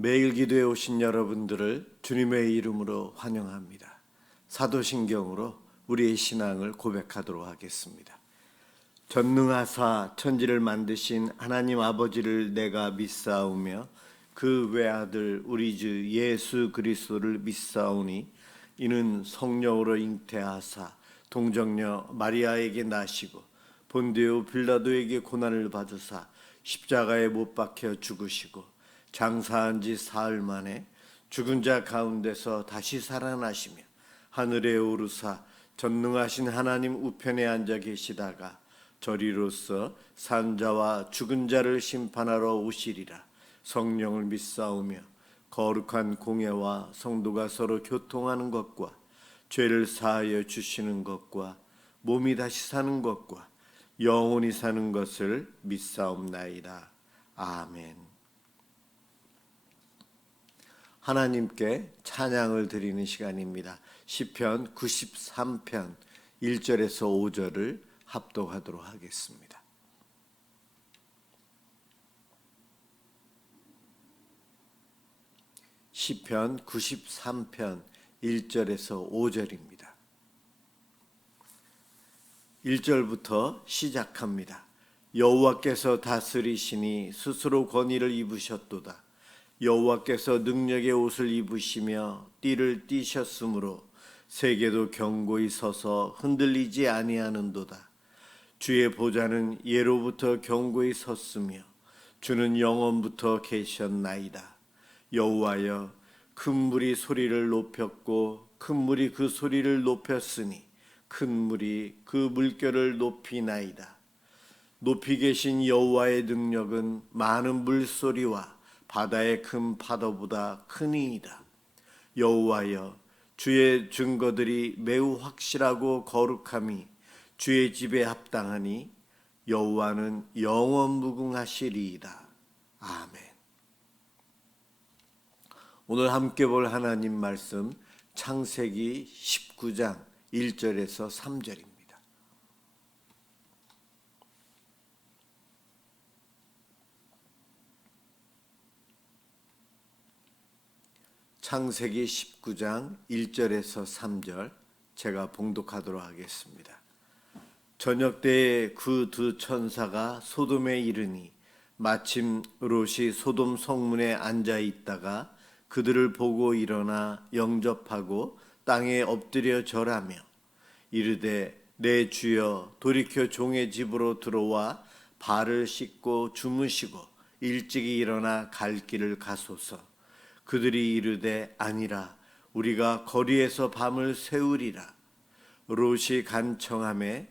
매일 기도에 오신 여러분들을 주님의 이름으로 환영합니다. 사도신경으로 우리의 신앙을 고백하도록 하겠습니다. 전능하사 천지를 만드신 하나님 아버지를 내가 믿사오며 그 외아들 우리 주 예수 그리스도를 믿사오니 이는 성령으로 잉태하사 동정녀 마리아에게 나시고 본디오 빌라도에게 고난을 받으사 십자가에 못 박혀 죽으시고 장사한 지 사흘 만에 죽은 자 가운데서 다시 살아나시며 하늘에 오르사 전능하신 하나님 우편에 앉아 계시다가 저리로서 산자와 죽은 자를 심판하러 오시리라. 성령을 믿사오며 거룩한 공예와 성도가 서로 교통하는 것과 죄를 사하여 주시는 것과 몸이 다시 사는 것과 영원히 사는 것을 믿사옵나이다. 아멘. 하나님께 찬양을 드리는 시간입니다. 시편 93편 1절에서 5절을 합독하도록 하겠습니다. 시편 93편 1절에서 5절입니다. 1절부터 시작합니다. 여호와께서 다스리시니 스스로 권위를 입으셨도다. 여호와께서 능력의 옷을 입으시며 띠를 띠셨으므로 세계도 견고히 서서 흔들리지 아니하는도다. 주의 보좌는 예로부터 견고히 섰으며 주는 영원부터 계셨나이다. 여호와여, 큰 물이 소리를 높였고 큰 물이 그 소리를 높였으니 큰 물이 그 물결을 높이나이다. 높이 계신 여호와의 능력은 많은 물소리와 바다의 큰 파도보다 크니이다. 여호와여, 주의 증거들이 매우 확실하고 거룩함이 주의 집에 합당하니 여호와는 영원 무궁하시리이다. 아멘. 오늘 함께 볼 하나님 말씀 창세기 19장 1절에서 3절입니다. 창세기 19장 1절에서 3절 제가 봉독하도록 하겠습니다. 저녁 때에 그 두 천사가 소돔에 이르니 마침 롯이 소돔 성문에 앉아 있다가 그들을 보고 일어나 영접하고 땅에 엎드려 절하며 이르되 내 주여 돌이켜 종의 집으로 들어와 발을 씻고 주무시고 일찍이 일어나 갈 길을 가소서. 그들이 이르되 아니라 우리가 거리에서 밤을 새우리라. 롯이 간청하매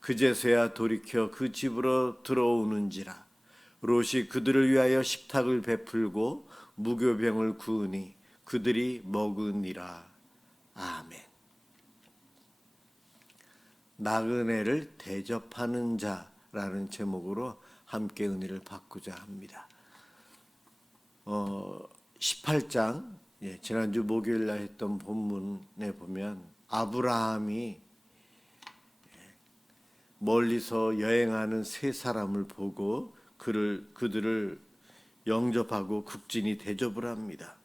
그제서야 돌이켜 그 집으로 들어오는지라. 롯이 그들을 위하여 식탁을 베풀고 무교병을 구우니 그들이 먹으니라. 아멘. 나그네를 대접하는 자라는 제목으로 함께 은혜를 받고자 합니다. 18장 지난주 목요일 날 했던 본문에 보면 아브라함이 멀리서 여행하는 세 사람을 보고 그들을 영접하고 극진히 대접을 합니다.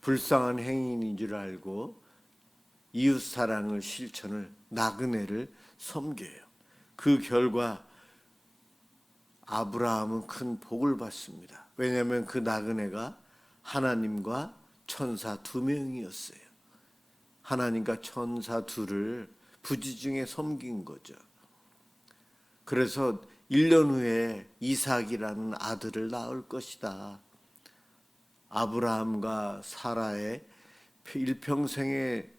불쌍한 행인인 줄 알고 이웃사랑을 실천을 나그네를 섬겨요. 그 결과 아브라함은 큰 복을 받습니다. 왜냐하면 그 나그네가 하나님과 천사 두 명이었어요. 하나님과 천사 둘을 부지중에 섬긴 거죠. 그래서 1년 후에 이삭이라는 아들을 낳을 것이다. 아브라함과 사라의 일평생의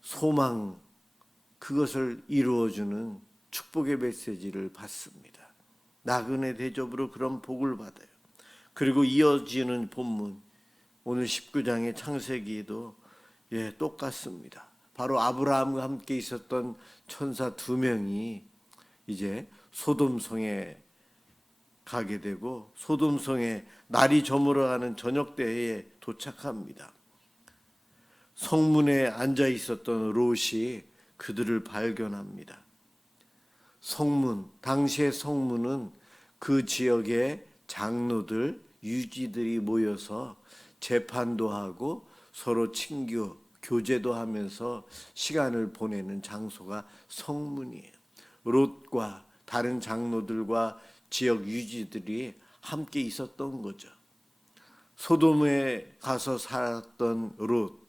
소망, 그것을 이루어주는 축복의 메시지를 받습니다. 나그네 대접으로 그런 복을 받아요. 그리고 이어지는 본문 오늘 19장의 창세기에도 똑같습니다. 바로 아브라함과 함께 있었던 천사 두 명이 이제 소돔성에 가게 되고 소돔성에 날이 저물어가는 저녁 때에 도착합니다. 성문에 앉아 있었던 롯이 그들을 발견합니다. 성문, 당시의 성문은 그 지역의 장로들, 유지들이 모여서 재판도 하고 서로 친교, 교제도 하면서 시간을 보내는 장소가 성문이에요. 롯과 다른 장로들과 지역 유지들이 함께 있었던 거죠. 소돔에 가서 살았던 롯,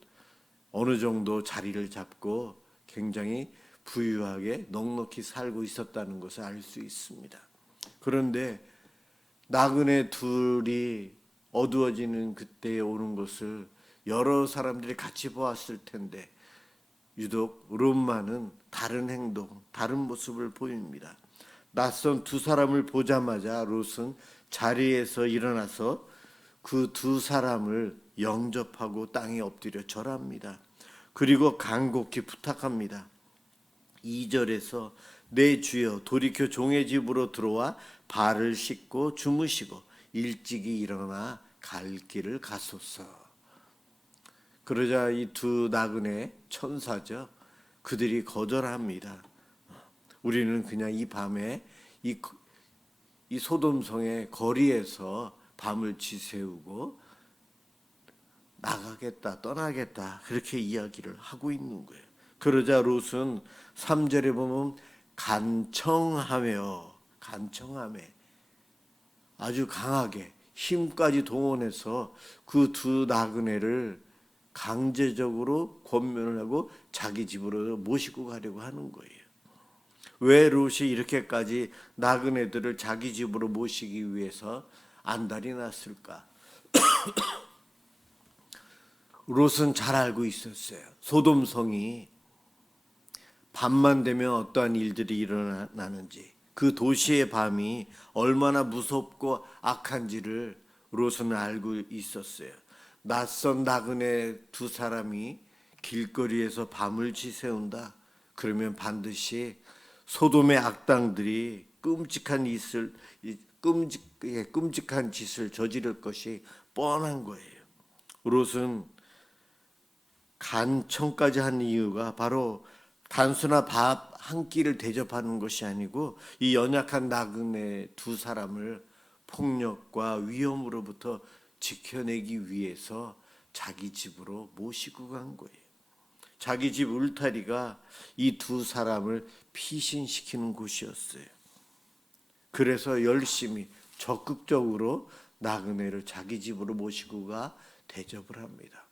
어느 정도 자리를 잡고 굉장히 부유하게 넉넉히 살고 있었다는 것을 알 수 있습니다. 그런데 나그네 둘이 어두워지는 그때에 오는 것을 여러 사람들이 같이 보았을 텐데 유독 롯만은 다른 행동, 다른 모습을 보입니다. 낯선 두 사람을 보자마자 롯은 자리에서 일어나서 그 두 사람을 영접하고 땅에 엎드려 절합니다. 그리고 간곡히 부탁합니다. 2절에서 내 주여 돌이켜 종의 집으로 들어와 발을 씻고 주무시고 일찍이 일어나 갈 길을 가소서. 그러자 이 두 나그네 천사죠. 그들이 거절합니다. 우리는 그냥 이 밤에 이 소돔성의 거리에서 밤을 지새우고 나가겠다, 떠나겠다 그렇게 이야기를 하고 있는 거예요. 그러자 롯은 3절에 보면 간청하며 아주 강하게 힘까지 동원해서 그 두 나그네를 강제적으로 권면을 하고 자기 집으로 모시고 가려고 하는 거예요. 왜 롯이 이렇게까지 나그네들을 자기 집으로 모시기 위해서 안달이 났을까? 롯은 잘 알고 있었어요. 소돔성이 밤만 되면 어떠한 일들이 일어나는지, 그 도시의 밤이 얼마나 무섭고 악한지를 롯은 알고 있었어요. 낯선 나그네 두 사람이 길거리에서 밤을 지새운다. 그러면 반드시 소돔의 악당들이 끔찍한 짓을 저지를 것이 뻔한 거예요. 롯은 간청까지 한 이유가 바로 단순한 밥 한 끼를 대접하는 것이 아니고 이 연약한 나그네 두 사람을 폭력과 위험으로부터 지켜내기 위해서 자기 집으로 모시고 간 거예요. 자기 집 울타리가 이 두 사람을 피신시키는 곳이었어요. 그래서 열심히 적극적으로 나그네를 자기 집으로 모시고 가 대접을 합니다.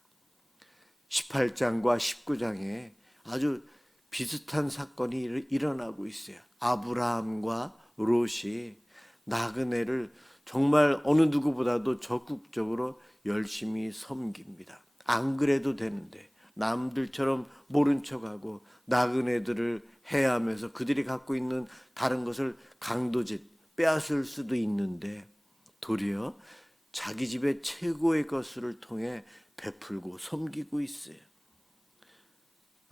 18장과 19장에 아주 비슷한 사건이 일어나고 있어요. 아브라함과 롯이 나그네를 정말 어느 누구보다도 적극적으로 열심히 섬깁니다. 안 그래도 되는데 남들처럼 모른 척하고 나그네들을 해하면서 그들이 갖고 있는 다른 것을 강도짓 빼앗을 수도 있는데 도리어 자기 집의 최고의 것을 통해 베풀고 섬기고 있어요.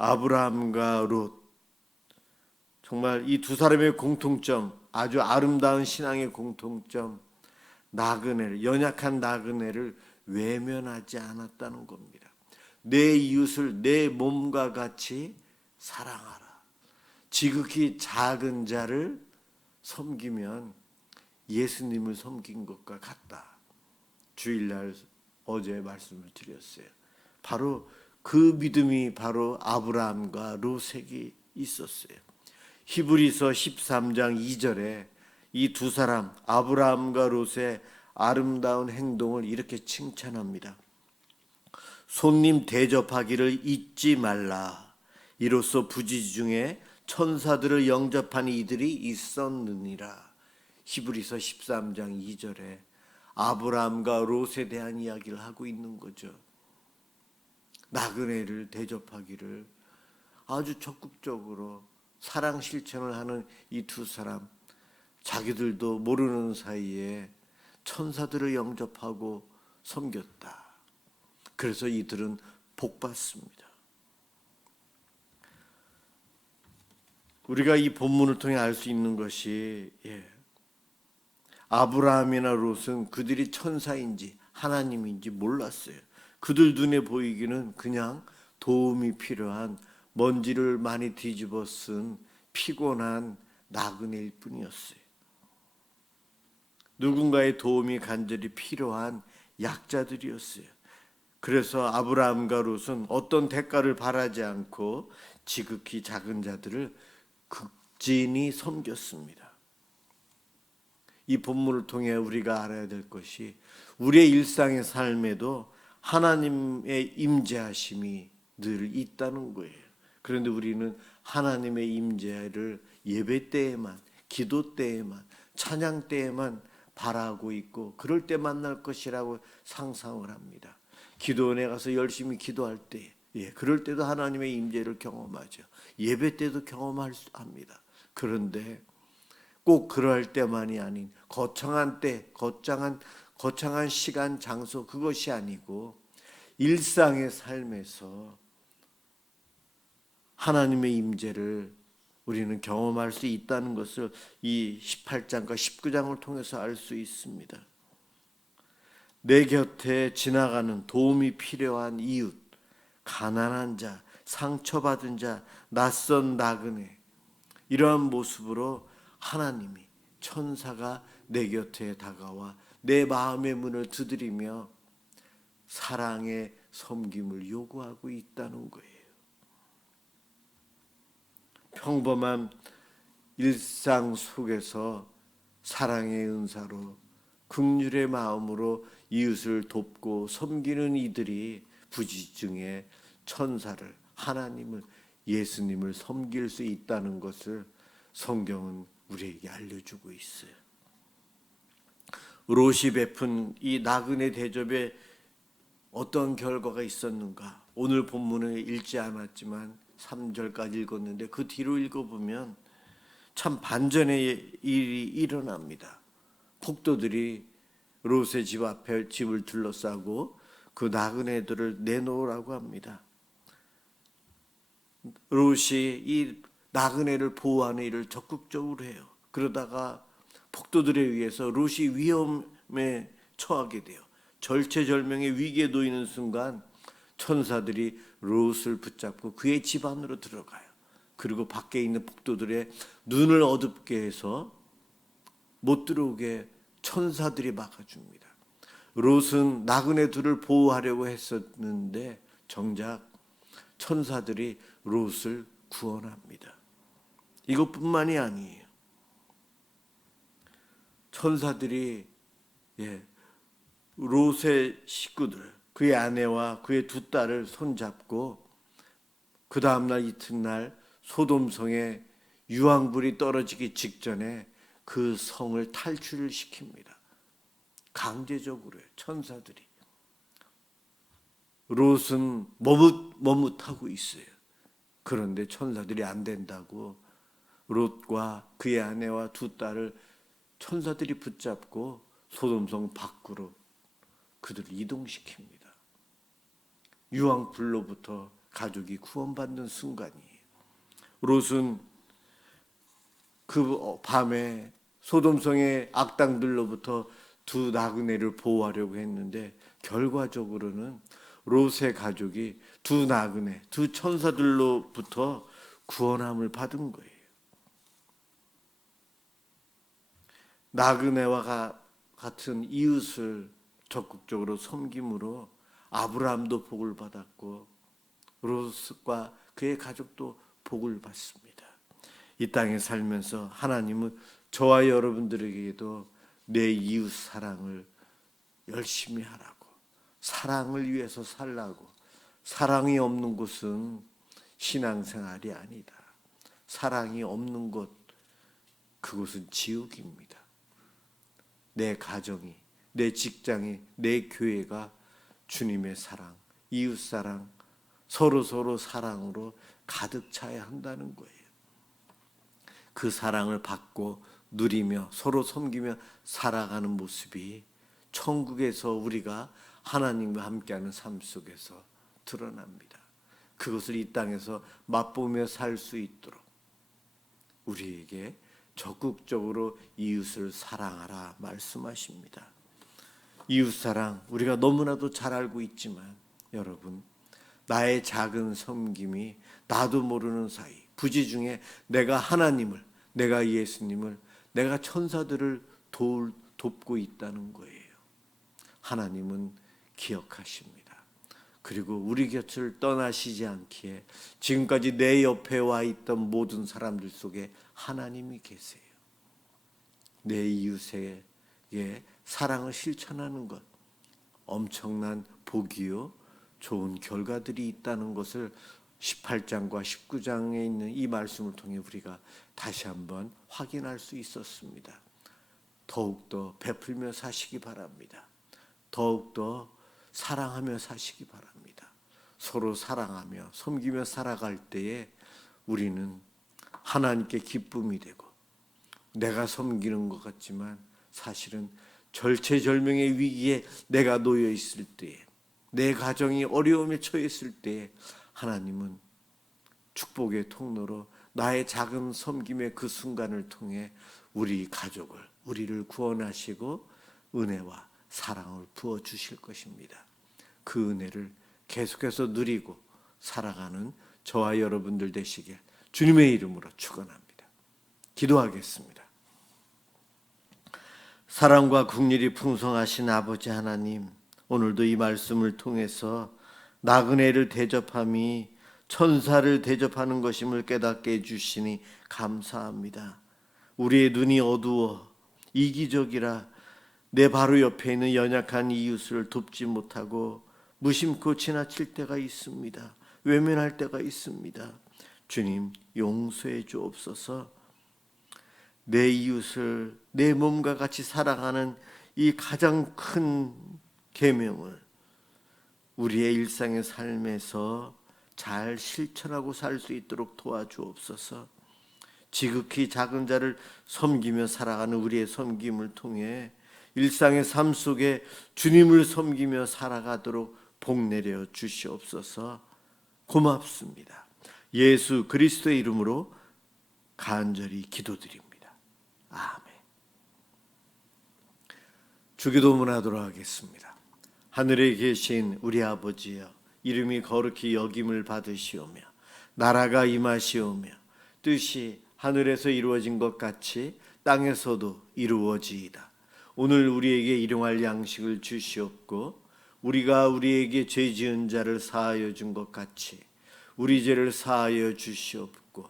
아브라함과 롯, 정말 이 두 사람의 공통점, 아주 아름다운 신앙의 공통점, 연약한 나그네를 외면하지 않았다는 겁니다. 내 이웃을 내 몸과 같이 사랑하라. 지극히 작은 자를 섬기면 예수님을 섬긴 것과 같다. 주일날 어제 말씀을 드렸어요. 바로 그 믿음이 바로 아브라함과 롯에게 있었어요. 히브리서 13장 2절에 이 두 사람 아브라함과 롯의 아름다운 행동을 이렇게 칭찬합니다. 손님 대접하기를 잊지 말라. 이로써 부지 중에 천사들을 영접한 이들이 있었느니라. 히브리서 13장 2절에 아브라함과 롯에 대한 이야기를 하고 있는 거죠. 나그네를 대접하기를 아주 적극적으로 사랑 실천을 하는 이 두 사람, 자기들도 모르는 사이에 천사들을 영접하고 섬겼다. 그래서 이들은 복받습니다. 우리가 이 본문을 통해 알 수 있는 것이 아브라함이나 롯은 그들이 천사인지 하나님인지 몰랐어요. 그들 눈에 보이기는 그냥 도움이 필요한 먼지를 많이 뒤집어 쓴 피곤한 나그네일 뿐이었어요. 누군가의 도움이 간절히 필요한 약자들이었어요. 그래서 아브라함과 롯은 어떤 대가를 바라지 않고 지극히 작은 자들을 극진히 섬겼습니다. 이 본문을 통해 우리가 알아야 될 것이 우리의 일상의 삶에도 하나님의 임재하심이 늘 있다는 거예요. 그런데 우리는 하나님의 임재를 예배 때에만, 기도 때에만, 찬양 때에만 바라고 있고 그럴 때 만날 것이라고 상상을 합니다. 기도원에 가서 열심히 기도할 때, 그럴 때도 하나님의 임재를 경험하죠. 예배 때도 경험합니다. 그런데 꼭 그럴 때만이 아닌 거창한 때, 거창한 시간, 장소 그것이 아니고 일상의 삶에서 하나님의 임재를 우리는 경험할 수 있다는 것을 이 18장과 19장을 통해서 알 수 있습니다. 내 곁에 지나가는 도움이 필요한 이웃, 가난한 자, 상처받은 자, 낯선 나그네, 이러한 모습으로 하나님이, 천사가 내 곁에 다가와 내 마음의 문을 두드리며 사랑의 섬김을 요구하고 있다는 거예요. 평범한 일상 속에서 사랑의 은사로 긍휼의 마음으로 이웃을 돕고 섬기는 이들이 부지중에 천사를, 하나님을, 예수님을 섬길 수 있다는 것을 성경은 우리에게 알려주고 있어요. 롯이 베푼 이 나그네 대접에 어떤 결과가 있었는가? 오늘 본문을 읽지 않았지만 3절까지 읽었는데 그 뒤로 읽어보면 참 반전의 일이 일어납니다. 폭도들이 롯의 집 앞에 집을 둘러싸고 그 나그네들을 내놓으라고 합니다. 롯이 이 나그네를 보호하는 일을 적극적으로 해요. 그러다가 폭도들에 의해서 롯이 위험에 처하게 돼요. 절체절명의 위기에 놓이는 순간 천사들이 롯을 붙잡고 그의 집 안으로 들어가요. 그리고 밖에 있는 폭도들의 눈을 어둡게 해서 못 들어오게 천사들이 막아줍니다. 롯은 나그네 둘을 보호하려고 했었는데 정작 천사들이 롯을 구원합니다. 이것뿐만이 아니에요. 천사들이 롯의 식구들, 그의 아내와 그의 두 딸을 손잡고 그 다음날 이튿날 소돔성에 유황불이 떨어지기 직전에 그 성을 탈출시킵니다. 강제적으로요. 천사들이. 롯은 머뭇하고 있어요. 그런데 천사들이 안 된다고 롯과 그의 아내와 두 딸을 천사들이 붙잡고 소돔성 밖으로 그들을 이동시킵니다. 유황불로부터 가족이 구원받는 순간이에요. 롯은 그 밤에 소돔성의 악당들로부터 두 나그네를 보호하려고 했는데 결과적으로는 롯의 가족이 두 나그네, 두 천사들로부터 구원함을 받은 거예요. 나그네와 같은 이웃을 적극적으로 섬김으로 아브라함도 복을 받았고 롯과 그의 가족도 복을 받습니다. 이 땅에 살면서 하나님은 저와 여러분들에게도 내 이웃 사랑을 열심히 하라고, 사랑을 위해서 살라고. 사랑이 없는 곳은 신앙생활이 아니다. 사랑이 없는 곳, 그곳은 지옥입니다. 내 가정이, 내 직장이, 내 교회가 주님의 사랑, 이웃 사랑, 서로 사랑으로 가득 차야 한다는 거예요. 그 사랑을 받고 누리며 서로 섬기며 살아가는 모습이 천국에서 우리가 하나님과 함께하는 삶 속에서 드러납니다. 그것을 이 땅에서 맛보며 살 수 있도록 우리에게 적극적으로 이웃을 사랑하라 말씀하십니다. 이웃사랑, 우리가 너무나도 잘 알고 있지만 여러분, 나의 작은 섬김이 나도 모르는 사이 부지중에 내가 하나님을, 내가 예수님을, 내가 천사들을 돕고 있다는 거예요. 하나님은 기억하십니다. 그리고 우리 곁을 떠나시지 않기에 지금까지 내 옆에 와 있던 모든 사람들 속에 하나님이 계세요. 내 이웃에게 사랑을 실천하는 것, 엄청난 복이요 좋은 결과들이 있다는 것을 18장과 19장에 있는 이 말씀을 통해 우리가 다시 한번 확인할 수 있었습니다. 더욱더 베풀며 사시기 바랍니다. 더욱더 사랑하며 사시기 바랍니다. 서로 사랑하며 섬기며 살아갈 때에 우리는 하나님께 기쁨이 되고, 내가 섬기는 것 같지만 사실은 절체절명의 위기에 내가 놓여 있을 때에, 내 가정이 어려움에 처했을 때에 하나님은 축복의 통로로 나의 작은 섬김의 그 순간을 통해 우리 가족을, 우리를 구원하시고 은혜와 사랑을 부어주실 것입니다. 그 은혜를 계속해서 누리고 살아가는 저와 여러분들 되시길 주님의 이름으로 축원합니다. 기도하겠습니다. 사랑과 긍휼이 풍성하신 아버지 하나님, 오늘도 이 말씀을 통해서 나그네를 대접함이 천사를 대접하는 것임을 깨닫게 해주시니 감사합니다. 우리의 눈이 어두워 이기적이라 내 바로 옆에 있는 연약한 이웃을 돕지 못하고 무심코 지나칠 때가 있습니다. 외면할 때가 있습니다. 주님, 용서해 주옵소서. 내 이웃을 내 몸과 같이 사랑하는 이 가장 큰 계명을 우리의 일상의 삶에서 잘 실천하고 살 수 있도록 도와주옵소서. 지극히 작은 자를 섬기며 살아가는 우리의 섬김을 통해 일상의 삶 속에 주님을 섬기며 살아가도록 복 내려 주시옵소서. 고맙습니다. 예수 그리스도의 이름으로 간절히 기도드립니다. 아멘. 주기도문 하도록 하겠습니다. 하늘에 계신 우리 아버지여, 이름이 거룩히 여김을 받으시오며 나라가 임하시오며 뜻이 하늘에서 이루어진 것 같이 땅에서도 이루어지이다. 오늘 우리에게 일용할 양식을 주시옵고 우리가 우리에게 죄 지은 자를 사하여 준 것 같이 우리 죄를 사하여 주시옵고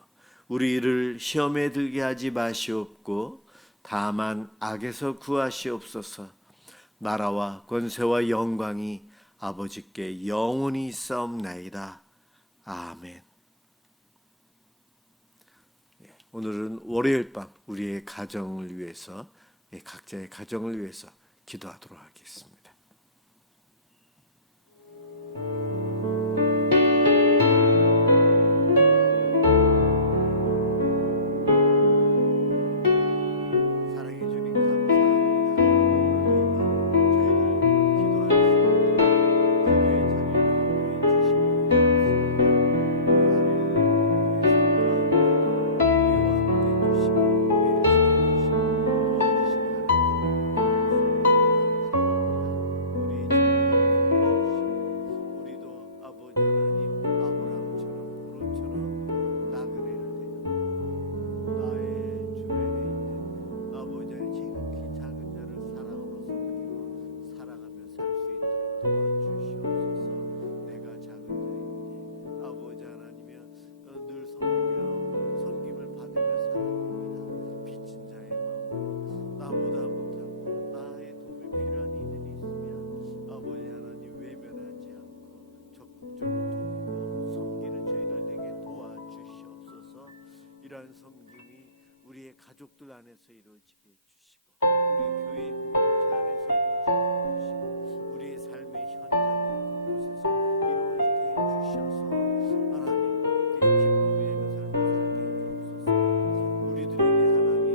우리를 시험에 들게 하지 마시옵고 다만 악에서 구하시옵소서. 나라와 권세와 영광이 아버지께 영원히 있사옵나이다. 아멘. 오늘은 월요일 밤 우리의 가정을 위해서, 각자의 가정을 위해서 기도하도록 하겠습니다. 이러한 섬김이 우리의 가족들 안에서 이루어지게 해주시고 우리 교회 공동체 안에서 이루어지게 해주시고 우리의 삶의 현장 곳곳에서 이루어지게 해주셔서 하나님 우리의 기쁨이 되는 삶을 살게 해주옵소서. 우리들에게 하나님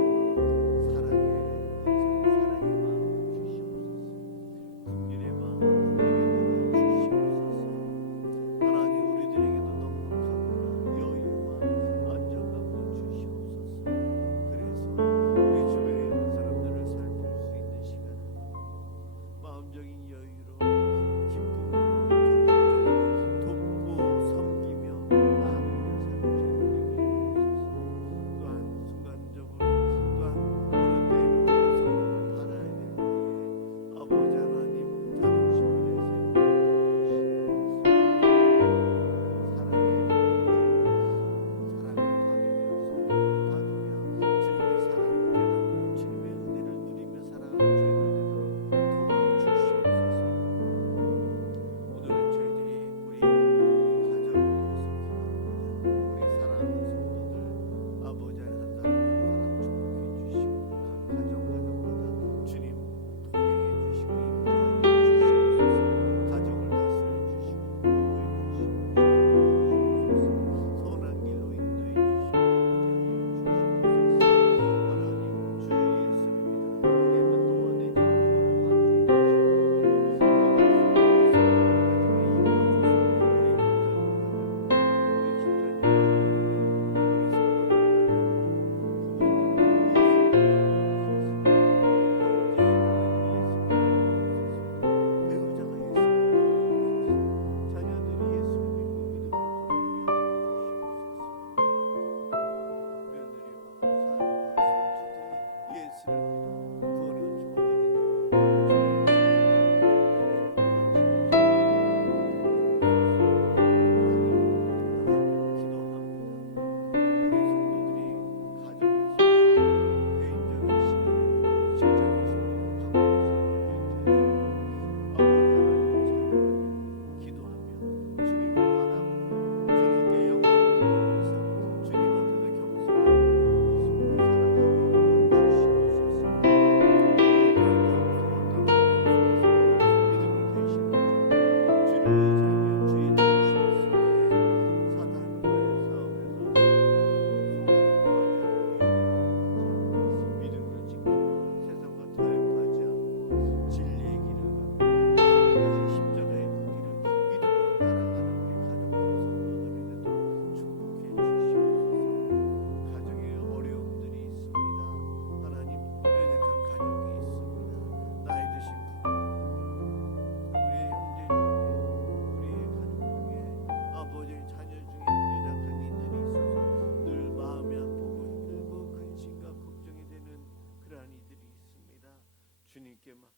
사랑의 마음을 주시옵소서. 긍휼의 마음을 우리에게 주시옵소서. 하나님 우리들에게도 넉넉함과 여유와 안정감을 주시옵소서. 그래서 우리 주변에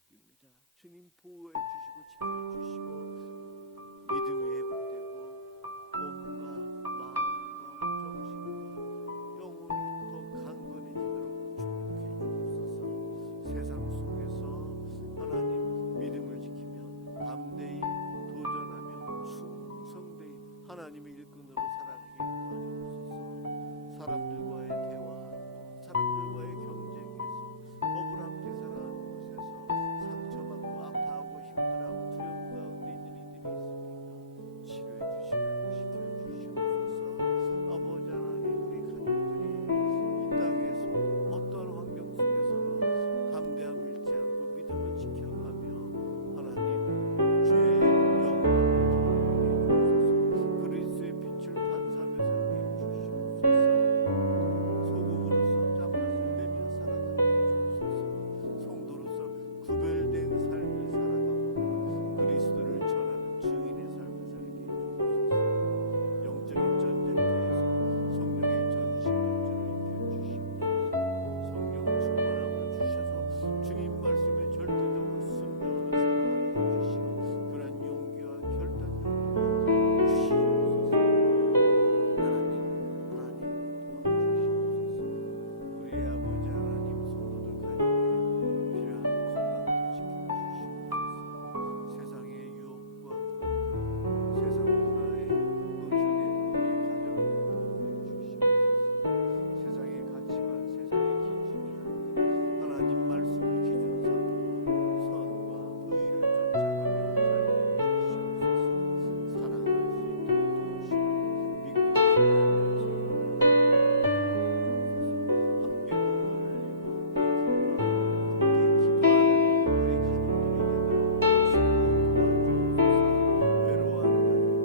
맡깁니다. 주님 보호해 주시고 지켜주시고 믿음이 회복되고 몸과 마음과 정신과 영혼이 더 강건해지도록 축복해 주옵소서. 세상 속에서 하나님 믿음을 지키며 담대히 도전하며 충성되이 하나님의 일꾼으로 살아가게 도와주옵소서. 사람들과의 대화, 사람들과의 경쟁에서 더불어 함께 살아가는 곳에서 상처받고 아파하고 힘들어하고 두려움 가운데 있는 이들이 있습니다. 치료해 주시고 시켜 주시옵소서. 아버지 하나님, 우리 가족들이 이 땅에서 어떠한 환경 속에서도 담대함을 잃지 않고 믿음을 지켜가며 하나님 주의 영광을 드러내게 주옵소서. 그리스도의 빛을 반사하며 살게 해주시옵소서. 소금으로서 짠맛을 내며 살아가게 해주옵소서. 성도로서 구별된 삶을 살아가고 그리스도를 전하는 증인의 삶을 살게 해주옵소서. 영적인 전쟁터에서 성령의 전신갑주를 입혀주시옵소서. 성령 충만함을 주셔서 주님 말씀에 절대적으로 순종하며 살아가게 해주시고 그런 용기와 결단력을 주시옵소서. 하나님 도와주시옵소서. 우리의 아버지 하나님, 성도들 가정에 필요한 건강도 지켜주시옵소서. 세상의 유혹과 세상 문화에 노출된 우리의 가정을 보호해 주시옵소서. 세상의 가치관, 세상의 기준이 아닌 하나님 말씀을 기준 삼고 선과 의를 쫓아가며 살게 해주시옵소서. 사랑할 수 있도록 도우시고 믿고 신뢰하며 증인하며 함께 눈물을 흘리고 함께 기뻐하고 함께 기도하는 우리 가족들이 되도록 도와주옵소서. 외로워하는 가족들이 있습니다.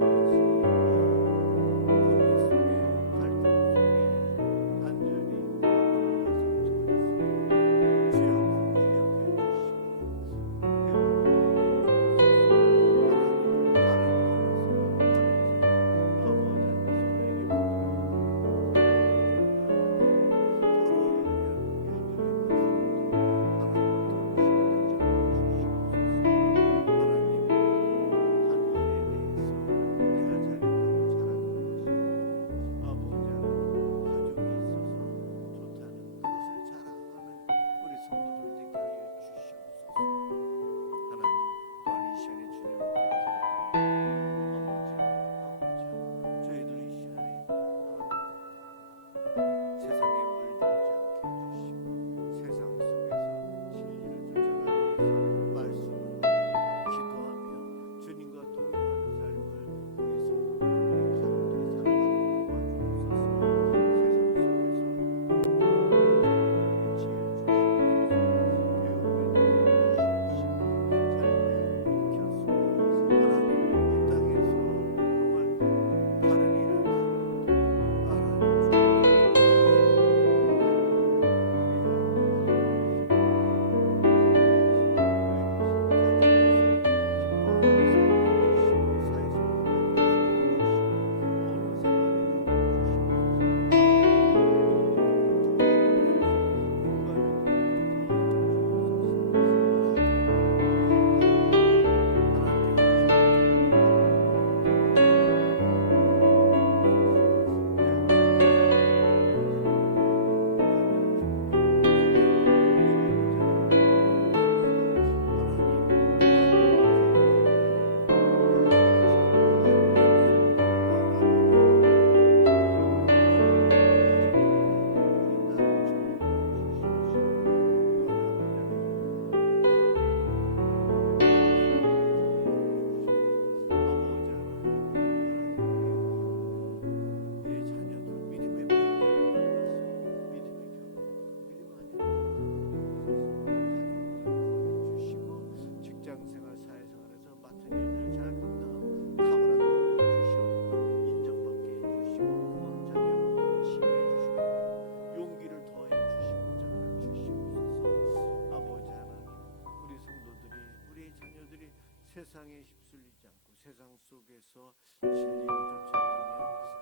분리 속에 갈등 속에 단절이 있고 아픔과 상처가 있습니다. 주여 분리게 여겨 주시고 우리 성도들 되게 하여 주시옵소서. 하나님 또한 이 시간에 주님 앞에 기도합니다. 아버지, 저희들 이 시간에 세상에 물들지 않게 해주시고 세상 속에서 진리를 쫓아가기 위해서 말씀을 기도하며 주님과 동행하는 삶을 우리 성도들, 우리 가족들이 살아가도록 도와주옵소서. 세상 속에서 배움에 주시옵시고 잘 배우고 익혔으며 하나님 이 땅에서 정말 바른 일을 세상에 휩쓸리지 않고 세상 속에서 진리를 쫓아가며